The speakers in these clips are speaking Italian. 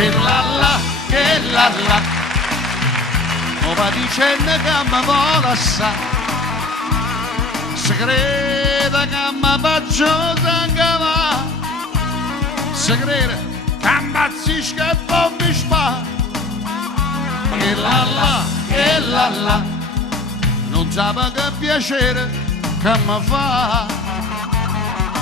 che la la, non va dicendo che mi vuole assai, si crede che mi faccio sangue va, si crede che ammazzisca e poi mi spara, che la la, non sa che piacere che mi fa,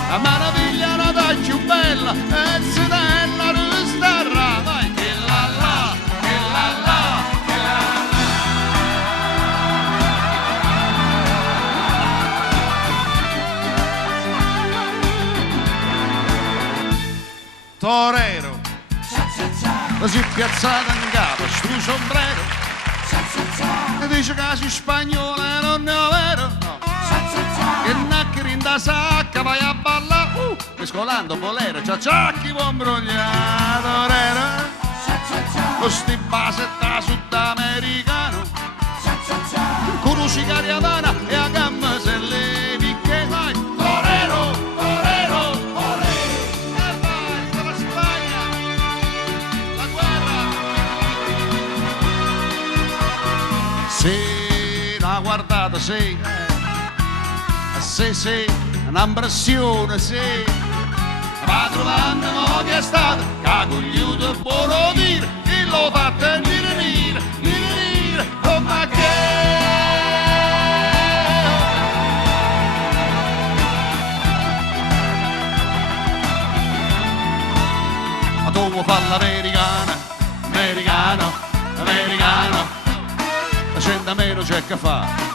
la meraviglia non è più bella e si della rustarra, vai che la la, che la la, che la la. Torero, così piazzato in capo, stu sombrero, e dice che sei spagnolo e non è vero, no. Che nacchere in da sacca vai a ballare, mescolando bolero, ciacciacchi buon brogliato, con sti basetta sudamericano, con un sicario Havana e a gamma se levi che vai, torero, torero, olè, e vai per la Spagna, la guerra. Sì, l'ha guardata, sì. Sì, un'impressione, sì, va trovando mo che è stato, cagogliuto buono dire, e lo fa venire, oh ma che? Ma tu vuoi fare l'americana, americano, la gente a meno c'è che fa.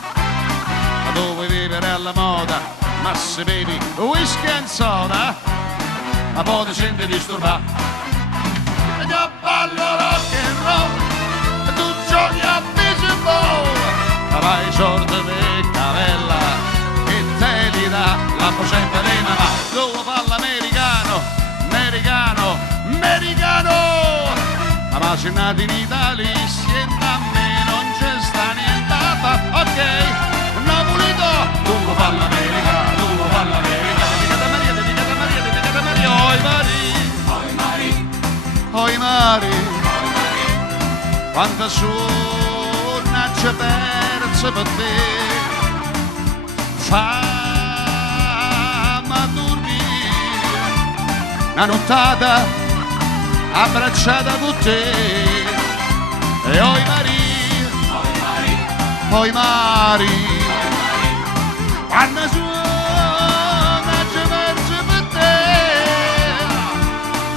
Dove vivere alla moda, ma se bevi whisky e soda, ma poi ti senti disturbato. E io ballo rock and roll, e tu giochi a baseball, ma vai sordo di cavella, e te li dà la posetta di mamma. Dove fa l'americano, ma se nati in Italia, sienta a me, non c'è sta niente a fare, ok. Tu vuoi fare l'America, dedicata a Maria, oi mari, quanta sonno c'è perso per te, fammi dormire, una nottata abbracciata con te, e oi mari, quando suona c'è verso per te,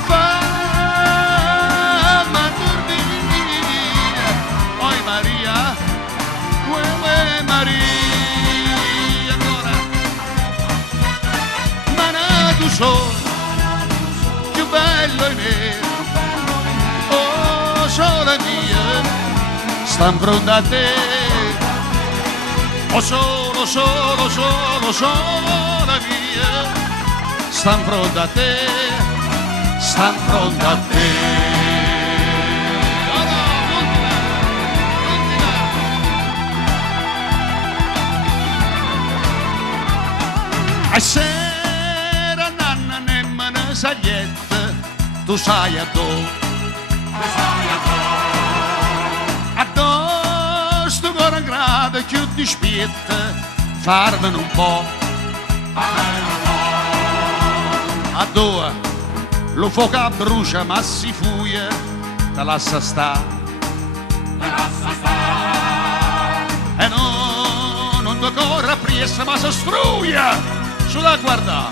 fammi dormire, oi Maria, ancora, ma nato sole, più bello in me, oh sole mia, sta in fronte a te. Oh solo via, sta in fronte a te, sta in fronte a te. Oh no, ultima. E sera nanna nemmeno saglietta, tu sai a dove, ancora grave più di spietta, farmene un po', a due lo fuoco brucia ma si fuia, te lascia sta, e non ti corre appresso ma si struia sulla guarda,